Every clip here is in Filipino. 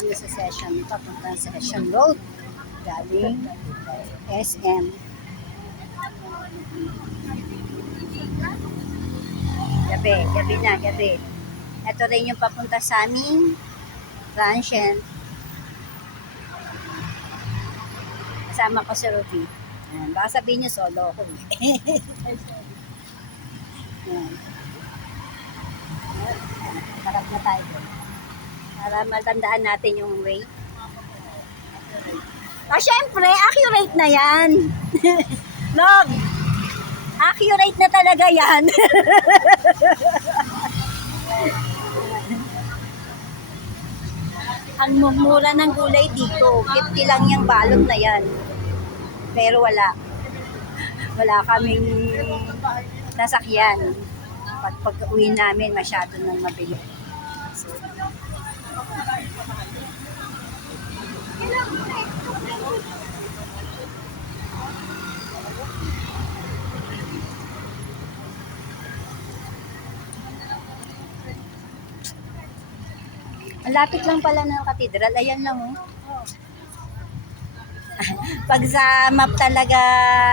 kami sa session, papuntang Session Road. Galing SM. Gabi na, gabi. Ito rin yung papunta sa aming transient. Kasama ko si Ruby. Baka sabihin niyo solo ako. Harap na tayo. Para matandaan natin yung weight. Syempre, accurate na yan. Log, accurate na talaga yan. Ang mumura ng gulay dito, 50 lang yung balot na yan. Pero wala kaming nasakyan. Pag-uwi namin, masyado nang mabili. So, malapit lang pala ng katedral. Ayan lang, oh. Pag sa map talaga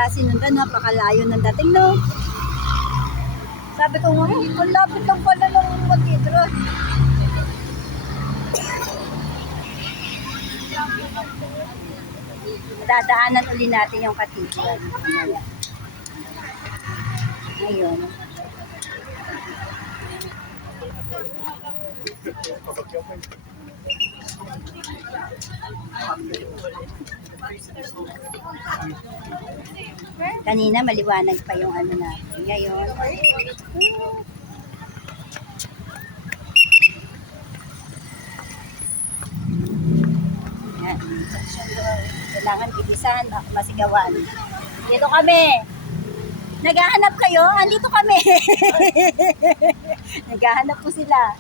sinundan, napakalayo ng dating, no? Sabi ko, ang lapit lang pala ng katedral. Dadaanan uli natin yung katedral. Ayun. Kanina maliwanag pa yung ano natin. Ngayon, yan. Kailangan bilisan, masigawan. Dito kami. Naghahanap kayo? Andito kami. Naghahanap po sila.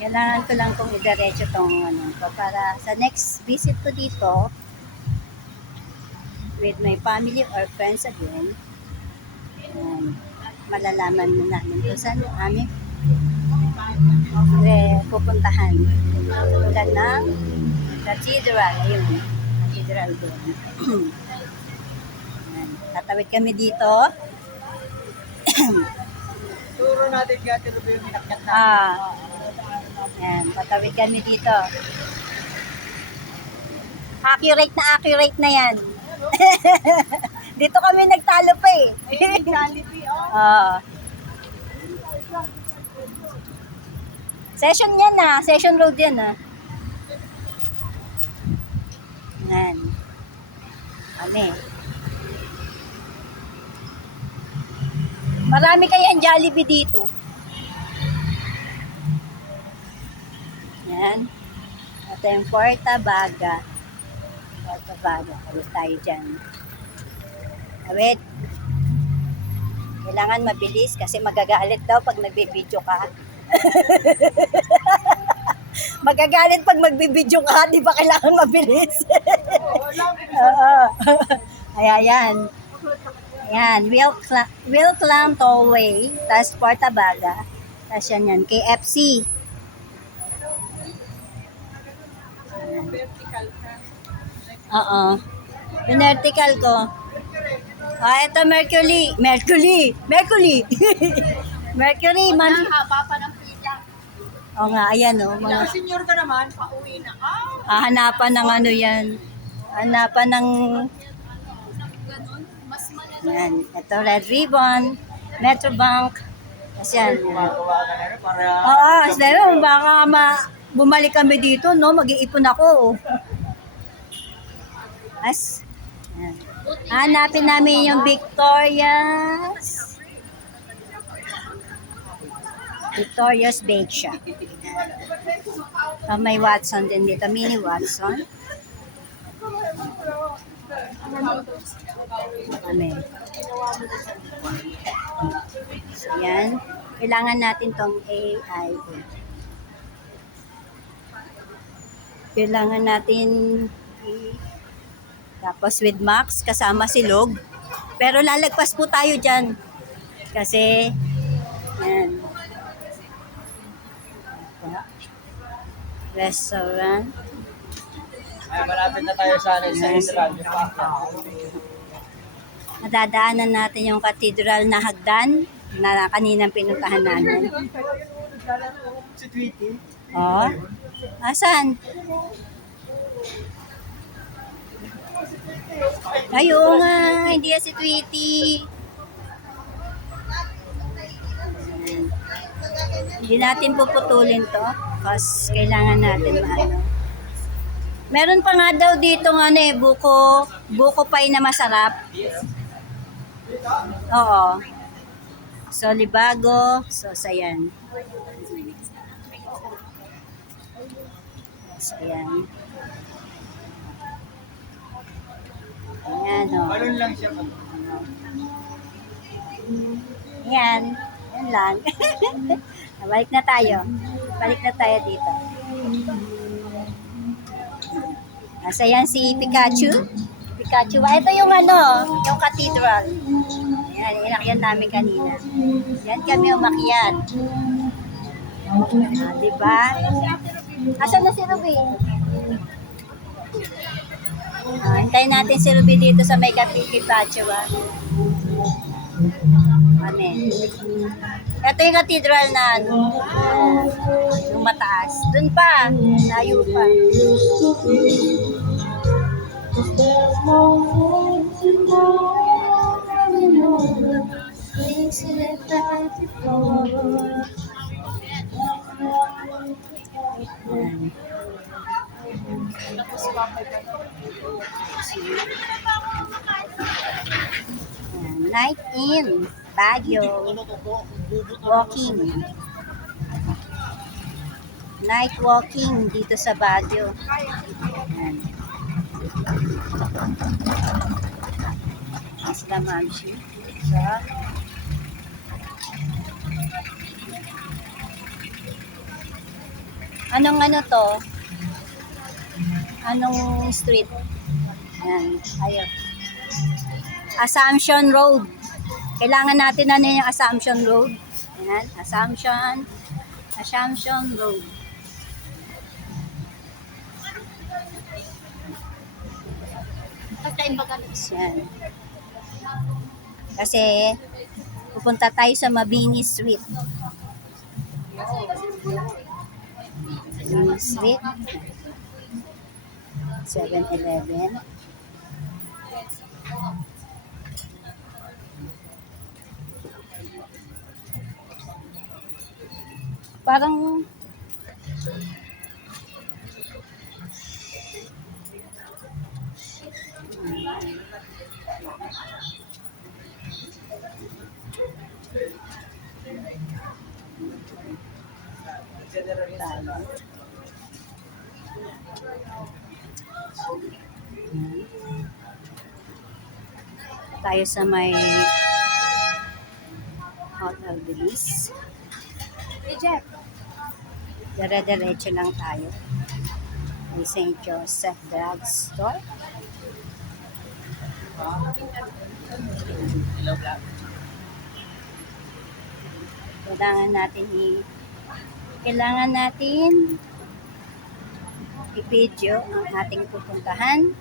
Kailangan ko lang kung idiretso tong ano ko para sa next visit ko dito with my family or friends again. Malalaman na namin kung saan aming pupuntahan. Tulad ng cathedral. Ayun, cathedral doon. Tatawid kami dito. Turo natin kaya tiro yung minakkat natin. Yan, tatawid kami dito. Accurate na yan. Dito kami nagtalo pa eh. Ayun, Jollibee, oh. Session yan Session Road yan Yan. Kami. Marami kayang Jollibee dito. Yan. Ito yung Porta Baga. Kawit tayo dyan. Kawit. Kailangan mabilis kasi magagalit daw pag nagbibideo ka. Magagalit pag magbibideo ka, di ba kailangan mabilis? Oo. Ayan. Ayan, Will Clam Tollway, tas Porta Baga. Tas yan, KFC. Vertical ka. Oo. Pinertical ko. Ito Mercury. Mercury, man. Haba pa ng pila. Oo nga, ayan mga Senior ka naman, pauwi na. hanapan ng ano yan. Hanapan ng Ganun, mas malala. yan. Ito Red Ribbon, Metrobank. Kasi yan. Gumagawa ka na rin para... Oo, pero baka bumalik kami dito, no? Mag-iipon ako. As, yan. Hanapin namin yung Victoria's Bake Shop. May Watson din dito, mini Watson. Amen. So, yan. Kailangan natin tong AI. Kailangan natin tapos with Max kasama si Log. Pero lalagpas po tayo dyan. Kasi yan. Restaurant. Ay, malapit na tayo sa Central. Yung Madadaanan natin yung cathedral na hagdan na kaninang pinuntahan namin. Si Tweety. Oh. Asan? Ay, oo nga. Hindi yan si Tweety. Hindi natin puputulin to. Kasi kailangan natin maano. Meron pa nga daw dito buko pie na masarap. Oo. So, libago. So, sayan. So, ayan. Ayan, o. Balon lang siya. Ayan. Ayan lang. Balik na tayo. Balik na tayo dito. Nasa yan si Pikachu. Pikachu. Ito yung yung cathedral. Yan, inakyan namin kanina. Yan kami umakyat. Diba? Asan na si Ruby? Hintayin natin si Ruby dito sa may Pikachu. Amen. Ito yung cathedral na yung mataas. Doon pa. Layo pa. Night in Baguio. Walking. Night walking dito sa Baguio. Ayan. Sila Mamshi. So, anong to? Anong street? Ayan. Ayun. Assumption Road. Kailangan natin yung Assumption Road. Ayan. Assumption Road. Yan. Kasi pupunta tayo sa Mabini Street. Mabini Street. 7-Eleven. Parang tayo sa may Hotel Belize. Jeff. Dire-diretso lang tayo. May St. Joseph Drug Store. Kailangan natin i-video ang ating pupuntahan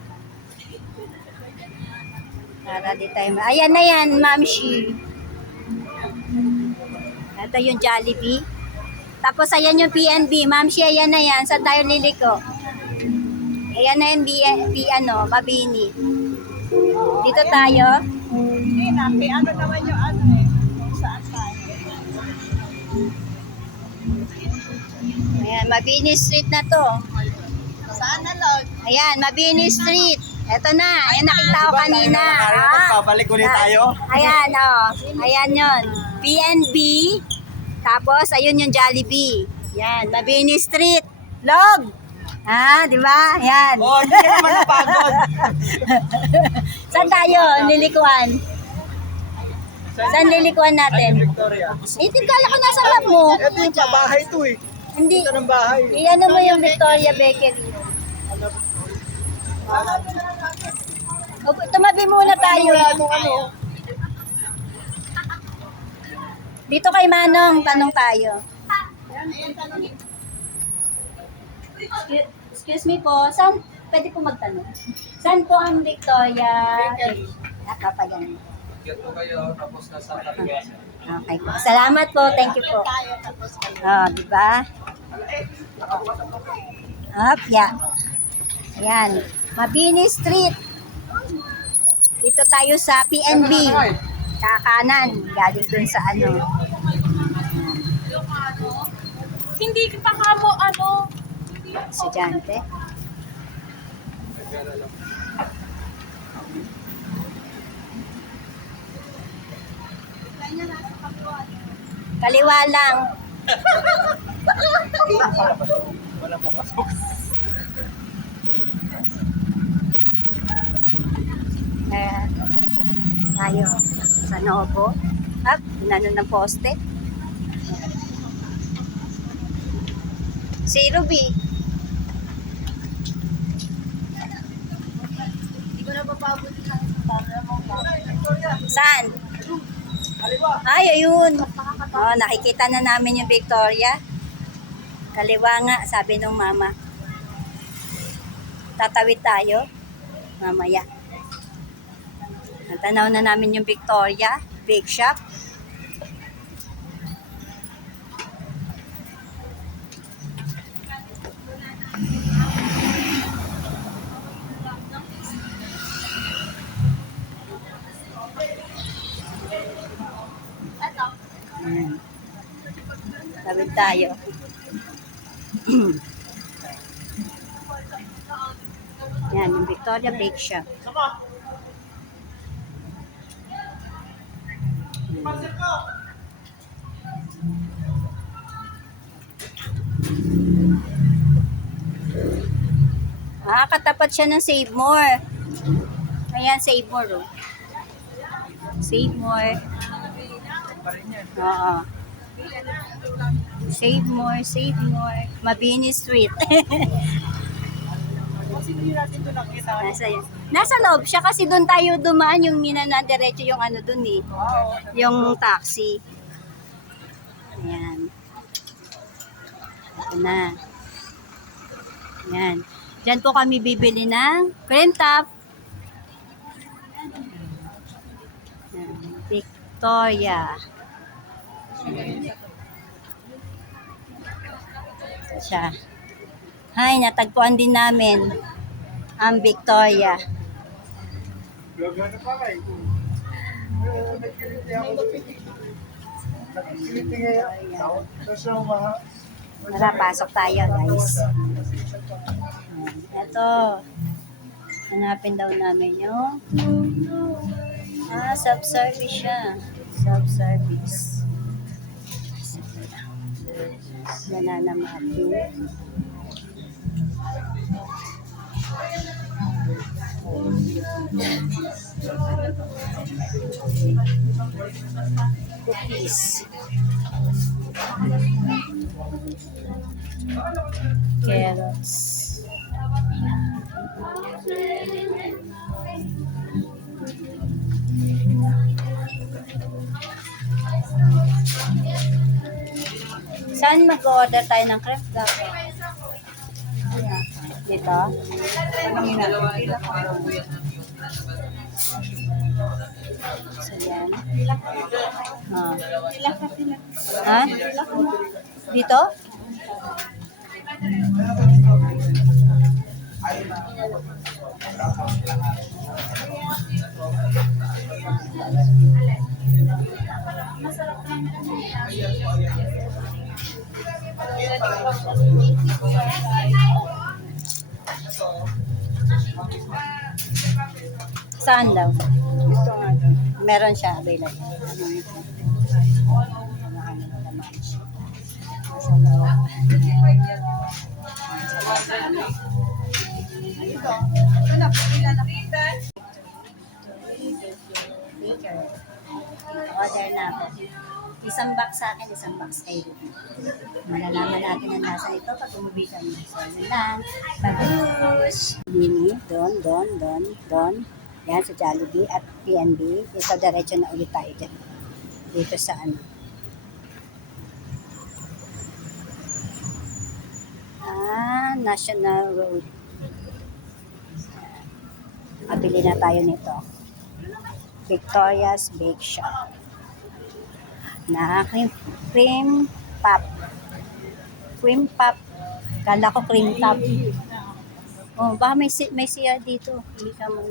para di tayo ayan na yan, Mamshi. Ito yung Jollibee. Tapos ayan yung PNB. Mamshi, ayan na yan. Saan tayo liliko? Ayan na yung Mabini. Dito tayo. Hindi natin. Ano naman yung kung saan tayo. Ayan, Mabini Street na to. Saan na, Lord? Ayan, Mabini Street. Ito na. Ayan, nakita ko kanina. Babalik ulit tayo. Ayan, Ayan yun. PNB. Tapos, ayun yung Jollibee. Yan, Mabini Street. Log! Di ba? Yan. Oh, hindi ka naman napagod. Saan tayo lilikuan? Saan lilikuan natin? Victoria. Kala ko nasa map mo. Ito yung bahay to eh. Hindi. Ito ng bahay. Iyan mo yung Victoria Bakery. Opo, tumabi muna tayo. Dito kay Manong, tanong tayo. Excuse me po, saan, pwede po magtanong? Saan po ang Victoria? Nakapagan. Dito kayo, tapos nasa kaliwa. Okay po. Salamat po, thank you po. Oh, di ba? Yeah. Ayan, Mabini Street. Dito tayo sa PNB. Kakanan, galing dun sa ano. Hindi pa ka mo Estudyante. Kaliwa lang. Wala pa pasok. Tayo sa Novo. Up, inano ng poste. Si Ruby. Hindi ko na papabot ng saan? Ay, ayun. Oh, nakikita na namin yung Victoria. Kaliwa nga, sabi nung mama. Tatawid tayo. Mamaya. Natanaw na namin yung Victoria. Bake shop. Tawid tayo. Yan, yung Victoria Bake Shop. Katapat siya ng Save More. Ayan, Save More. Oh. Save More. Oo. Save More, Save More. Mabini Street. Nasa loob siya kasi doon tayo dumaan yung minana diretso yung ano doon eh. Yung taxi. Ayan. Ito na. Ayan. Diyan po kami bibili ng cream top. Victoria. Ito siya. Hay, natagpuan din namin ang Victoria. Tara, pasok tayo guys. Ito. Hanapin daw namin yung self-service siya. Self-service. Banana muffin. Cookies. Carrots. Saan mag-order tayo ng crepe dapat? Dito? So, yan. Ha? Dito? Saan daw? Meron siya available. Order na ako. Isa isang box sa akin, isang box kay Ruby. Malalaman natin ang nasa ito pag umuwi kami. So, yun lang. Babush! Mini, doon. Yan, sa Jollibee at PNB. Ito, diretso na ulit tayo dyan. Dito sa ano. National Road. Mabili na tayo nito. Victoria's Bake Shop. Na cream pop. Cream pop. Kala ko cream top. Oh, baka may siya dito. Hindi ka mo.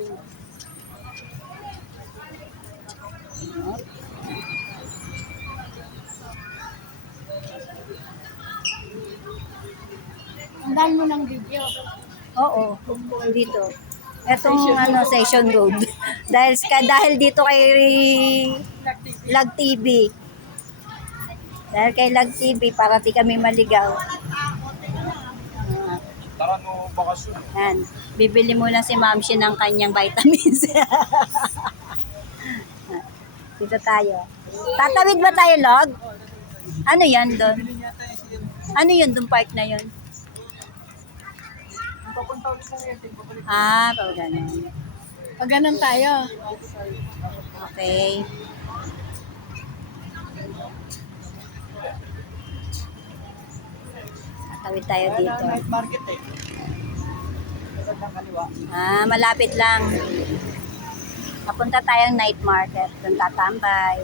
Tandaan mo ng video. Oo, dito. Etong Session Road. dahil dito kay Lag TV. Dahil kay Lag TV, para di kami maligaw. Tara no, bakasyon. Yan. Bibili muna si Mamshi ng kanyang vitamins. Dito tayo. Tatawid ba tayo, Log? Ano yan doon? Ano yun doon park na yun? Papunta ulit sa Redding, babalik. Pag ganun. Pag ganun tayo. Okay. Tatawid tayo dito. Night market eh. Sa ng kaliwa. Malapit lang. Papunta tayong night market. Doon tatambay.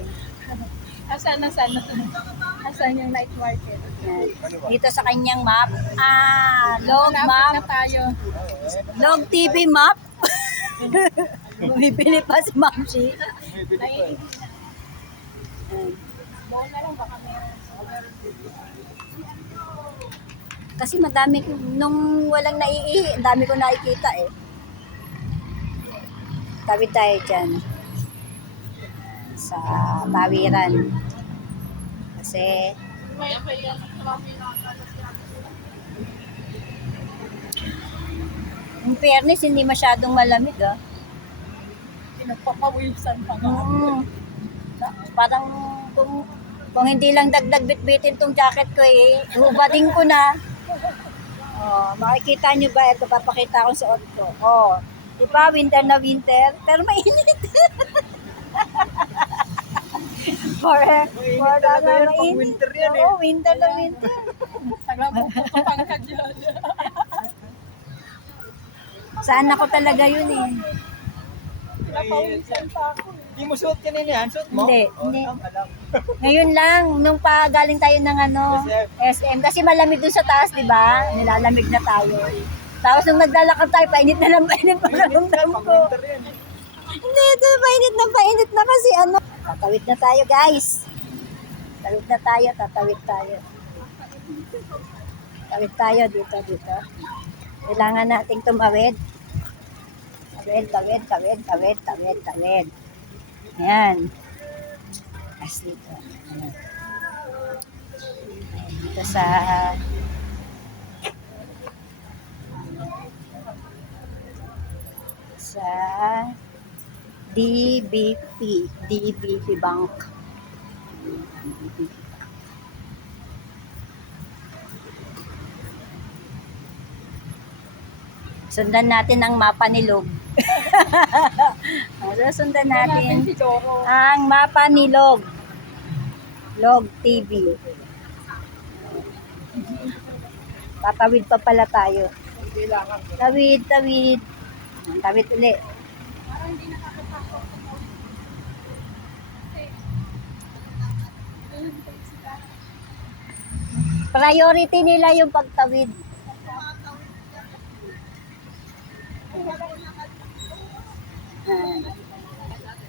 Asan yung night market? Yan. Dito sa kanyang map. Log map. Malapit na tayo. Log TV map. Bumibili pa si Mamshi. Doon na lang baka meron. Kasi madami, nung walang naiihi, dami ko nakikita eh. Tawid tayo dyan. Sa tawiran. Kasi, in fairness, hindi masyadong malamig ah. Pinagpapawisan pa nga. Parang kung hindi lang dagdag bitbitin tong jacket ko eh, hubadin ko na. Makikita nyo ba? Ito, papakita ko sa suot ko. Di ba? Winter na winter. Pero mainit. Mainit talaga yan, pang winter yan eh. Oo, winter na winter. Taga pupapangkad yun. Saan ako talaga yun eh. Pinapawisan pa ako. Hindi mo suot kanina yan? Suot mo? Hindi, Oh, hindi. alam. Ngayon lang, nung pa galing tayo ng SM. Kasi malamig dun sa taas, di ba? Nilalamig na tayo. Tapos nung naglalakad tayo, painit na lang, painit pa ramdam Pang ko. winter yan eh. Hindi, ito, painit na kasi ano. Tatawid na tayo, guys. Tatawid na tayo. Tatawid tayo dito. Kailangan nating tumawid. Tawid. Ayan. As dito. Ayan. Dito sa DBP Bank. Sundan natin ang mapa ni Log. Sundan natin Si Choro. ang mapa ni Log. Log TV. Tatawid pa pala tayo. Tawid. Tawid ulit. Priority nila yung pagtawid.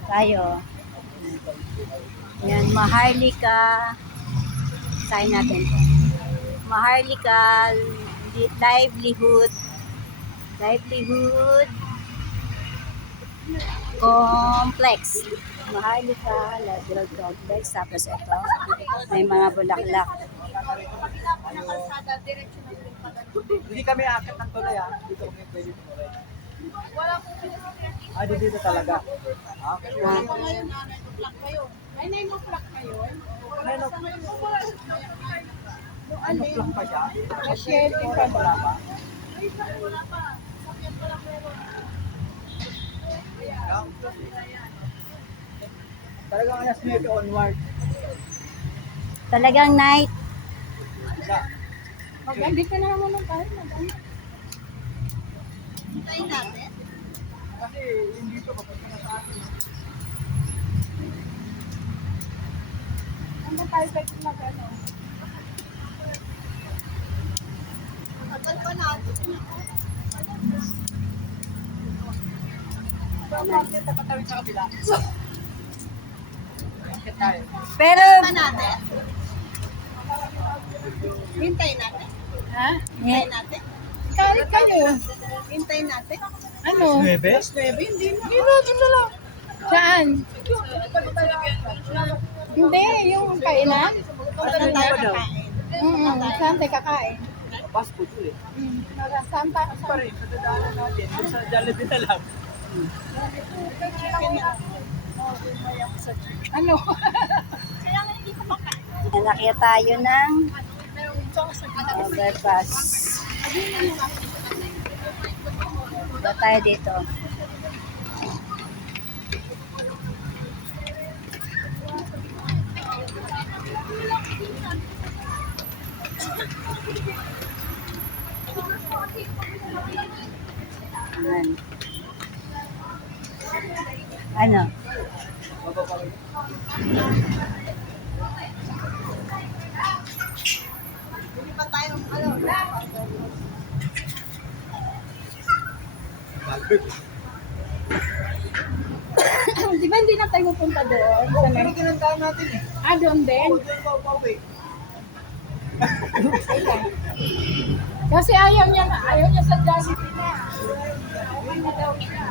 Tayo. Yan, Maharlika. Sign natin. Maharlika livelihood complex. Maharlika livelihood complex. Tapos ito, may mga bulaklak. Hindi kami akit ng tulay ah. Dito kami pwede tumuloy. Ah, dito talaga. Ah, Ah, May name of plak kayo. ano lang pa siya? Shell Wala pa. Talagang alas 9 onward. talagang night. Sa, Magandi ka na naman ng tayo. kasi hindi dito, papunta na sa atin. Ano tayo sa mag-ano? So, bakit nakatawid sa kabila? Bakit tayo? Pero, Hintayin natin. Ha? eh, Natin. Kahit kayo. Hintayin natin. Ano? 9? Hindi na. Saan? Hindi, yung kainan. Basta tayo kakain. Saan tayo kakain? Fast food ulit. Saan tayo? Pa rin, sa dadaanan natin. Doon sa Jollibee na lang. Ano? nakita tayo ng overpass. Ba tayo dito? Ayan. Ano? Hindi pa tayo, ano, Di ba hindi na tayo pupunta doon? Sa Pero kinantaan natin eh. doon din? Doon pa pauwi. Kasi ayaw niya sa Jollibee na. Ayaw na daw siya.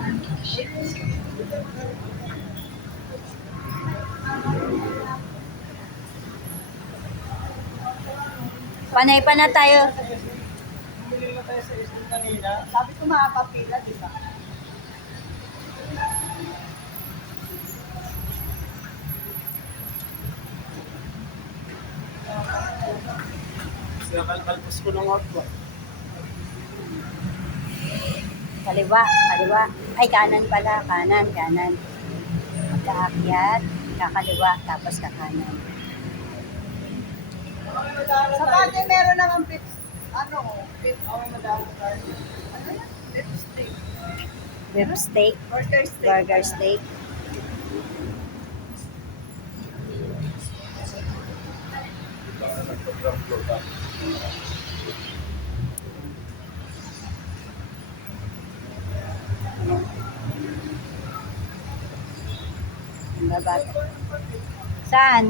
Panay pa na tayo. Bumili na tayo sa isang kanina. sabi ko makapapila, di ba? Sila kalkalpos ko ng hotdog. Kaliwa, kaliwa. Ay, kanan pala. Kanan, kanan. Magkaakyat, kakaliwa, tapos kakanan. Sa bagay meron naman pips, ano, Away madami tayo. pips steak. Beef steak, Burger steak. burger steak. Ang baba. Saan?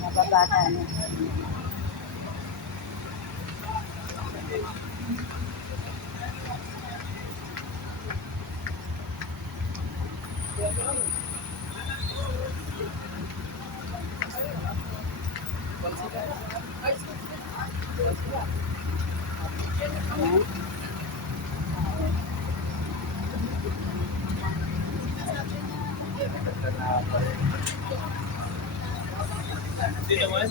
Nababata na. Ayan. Hindi naman.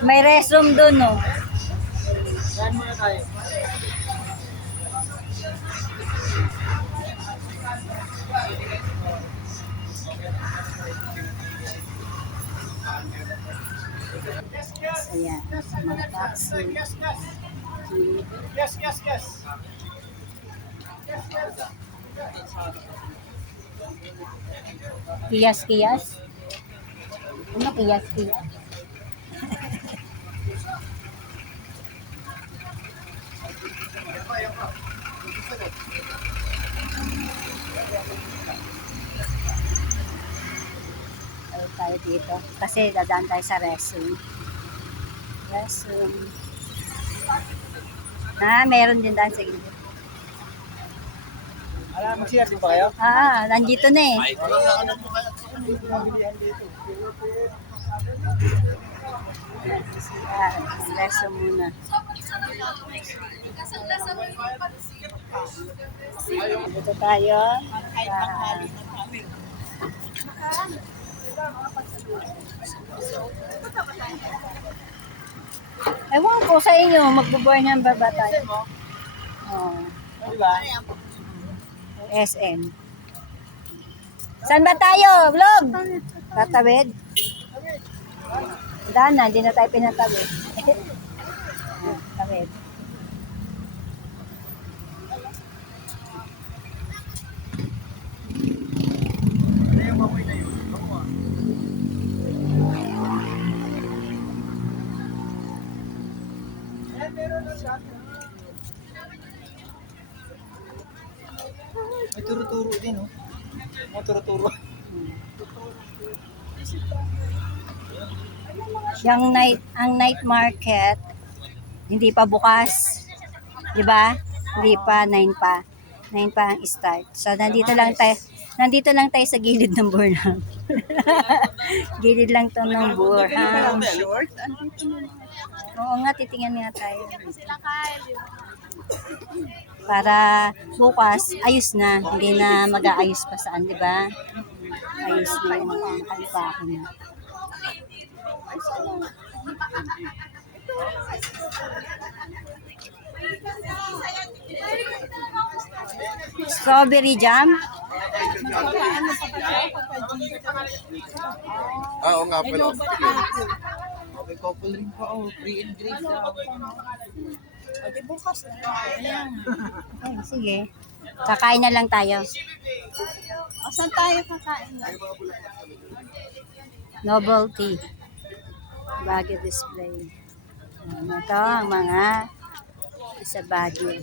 May restroom doon, no? Saan muna tayo? Ayan, mga taxi. Yes. Kiyas-kiyas? Ano kiyas-kiyas? Ayun tayo dito. Kasi dadaan tayo sa restroom. Restroom. Meron din daan sa gilid. Alam, mag-share din ba kayo? Nandito na eh. Espresso muna. Dito tayo. Ewan ko sa inyo, magbubuhay ng baba tayo. Oh, Di ba? SM. Saan ba tayo? Vlog? Tatawid? Daan na, hindi na tayo pinatawid. Tawid. Ano yung mamoy na yun? Ako ah. Meron na siya. May turo-turo din, oh. May turo-turo. Ang night market, hindi pa bukas. 'Di ba? Hindi pa, 9 pa. 9 pa ang start. So, nandito lang tayo sa gilid ng Burnham. Gilid lang to ng Burnham. Oo nga, titingnan nga tayo. Para bukas, ayos na. Hindi na mag-aayos pa saan, di ba? Ayos na yung kalipako na. Strawberry jam? Oo nga pala. May couple rin pa, oh. Free and green. Bukas na. Ay, sige. Kakain na lang tayo. Saan tayo kakain? Novelty. Baguio display. Ito ang mga sa Baguio.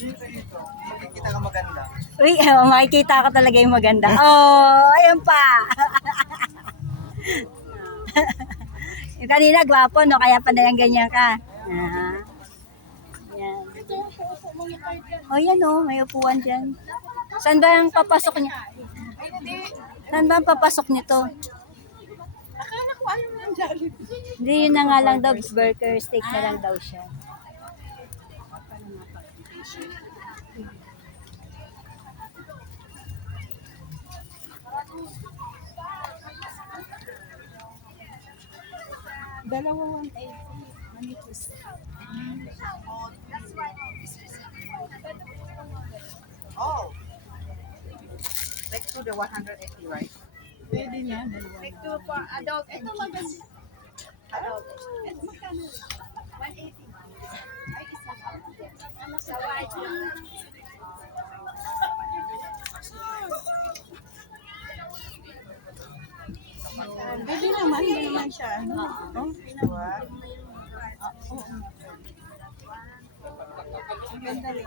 Makikita ka maganda. Uy, makikita ko talaga yung maganda. Oh, ayun pa. Yung kanina, gwapo, no? Kaya panayang ganyan ka. Yan. Oh, yan, oh. May upuan dyan. Saan ba ang papasok niya? Saan ba ang papasok nito? Akala ko ayaw ng Jollibee. Hindi, yun na nga lang daw. Burger steak na lang daw siya. Dalawa 180. Manipis. Oh. Like to the 180, right? Pwede niya. Dalawa. Ito pa, adult and kids. Adult. Ito magkano? 180. Ay, isa. Ano sa white? Pwede naman. Hindi naman siya. Oh, pinawa. Ang ganda rin.